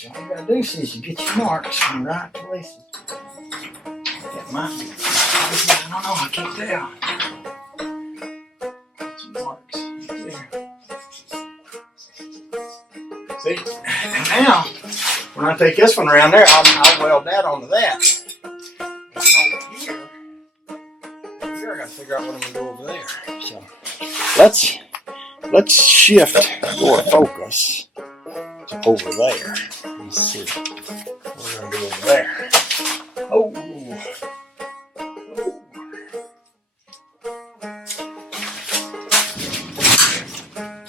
All you gotta do is you get your marks in the right places. That might be. I don't know, I can't tell. Get your marks right there. See? And now, when I take this one around there, I'll weld that onto that. And over here, I gotta figure out what I'm gonna do over there. So let's shift our focus to over there. Let's see what we're gonna do over there. Oh.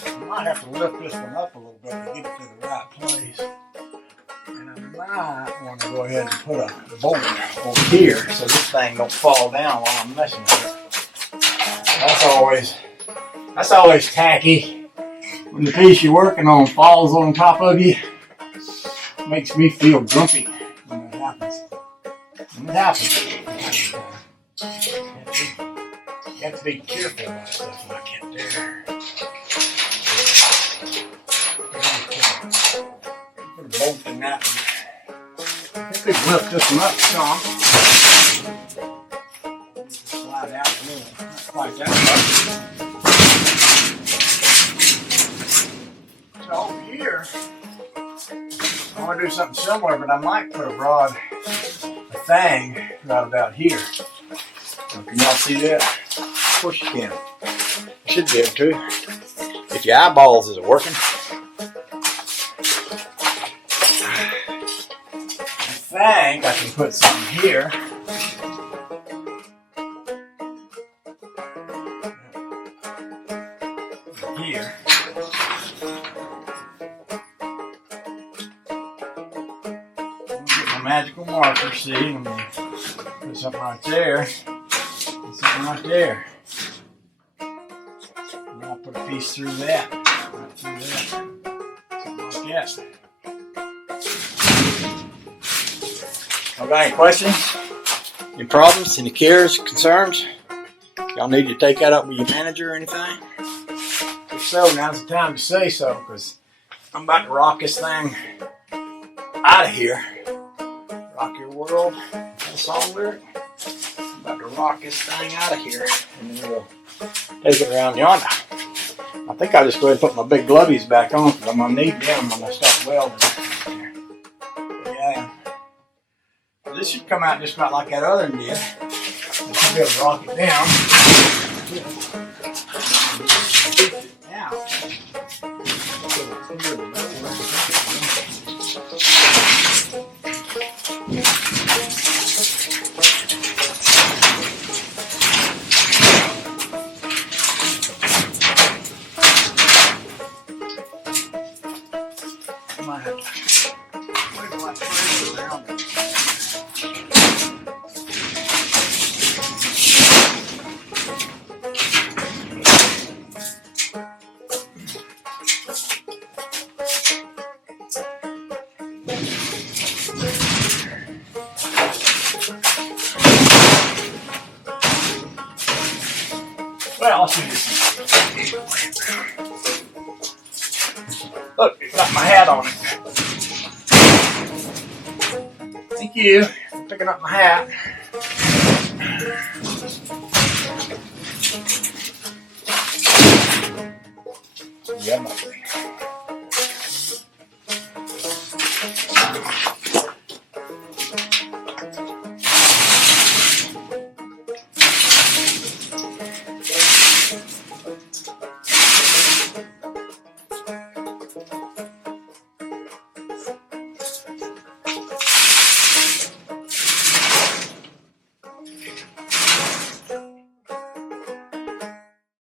I might have to lift this one up a little bit to get it to the right place. And I might want to go ahead and put a bolt over here so this thing don't fall down while I'm messing with it. That's always tacky. When the piece you're working on falls on top of you, it makes me feel grumpy when it happens. When it happens, you have to be careful about stuff like that there. Put a bolt in that one. I think we can lift this one up some. Slide out a little, not quite that much. So over here, I want to do something similar, but I might put a thing right about here. So can y'all see that? Of course you can. You should be able to. If your eyeballs is working. I think I can put something here. Here. Get my magical marker, see? I'm going to put something right there. And something right there. And I'll put a piece through that. Right through that. Something like that. Y'all got any questions? Any problems? Any cares? Concerns? Y'all need to take that up with your manager or anything? If so, now's the time to say so, because I'm about to rock this thing out of here. Rock your world. That song lyric. I'm about to rock this thing out of here, and then we'll take it around yonder. I think I'll just go ahead and put my big glovies back on, because I'm going to need them when I start welding. Yeah. This should come out just about like that other one did. You should be able to rock it down. I might have to wiggle that further around it. Well, I'll show you some. Look, it's got my hat on it. Thank you for picking up my hat. Yeah, my friend.